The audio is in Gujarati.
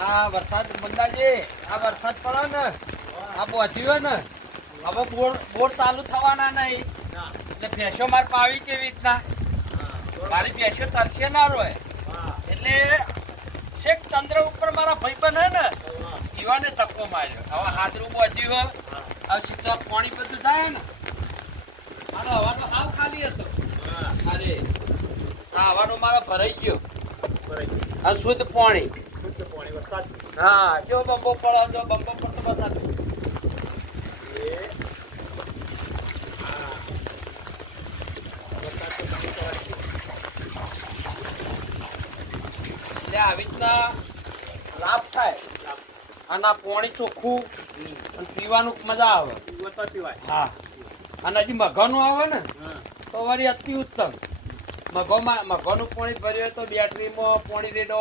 આ વરસાદ મંદાજી આ વરસાદ પડે ને આ પહોંચ્યો ને હવે બોર ચાલુ થવાના નહીં એટલે ભેંસો મારે પાવી કેવી રીતના મારી ભેંસો તરસે ના રોય એટલે શેખ ચંદ્ર ઉપર મારા ભાઈબંધ હે ને દીવાને ધક્કો માર્યો હવે હાથરું પહોંચ્યું હવે સીધા પાણી બધું થાય ને મારો હવા તો હાલ ખાલી હતો ખાલી હા હવાનો મારો ભરાઈ ગયો આ શુદ્ધ પાણી હા જો બંબો પડો જો બંબો પડતો બતાવ્યો એટલે આવી રીતના લાભ થાય અને આ પાણી ચોખ્ખું અને પીવાનું મજા આવે હા અને હજી મઘાનું આવે ને તો વળી અતિ ઉત્તમ મઘાનું પાણી ભર્યું તો બેટરીમાં પાણી રેડો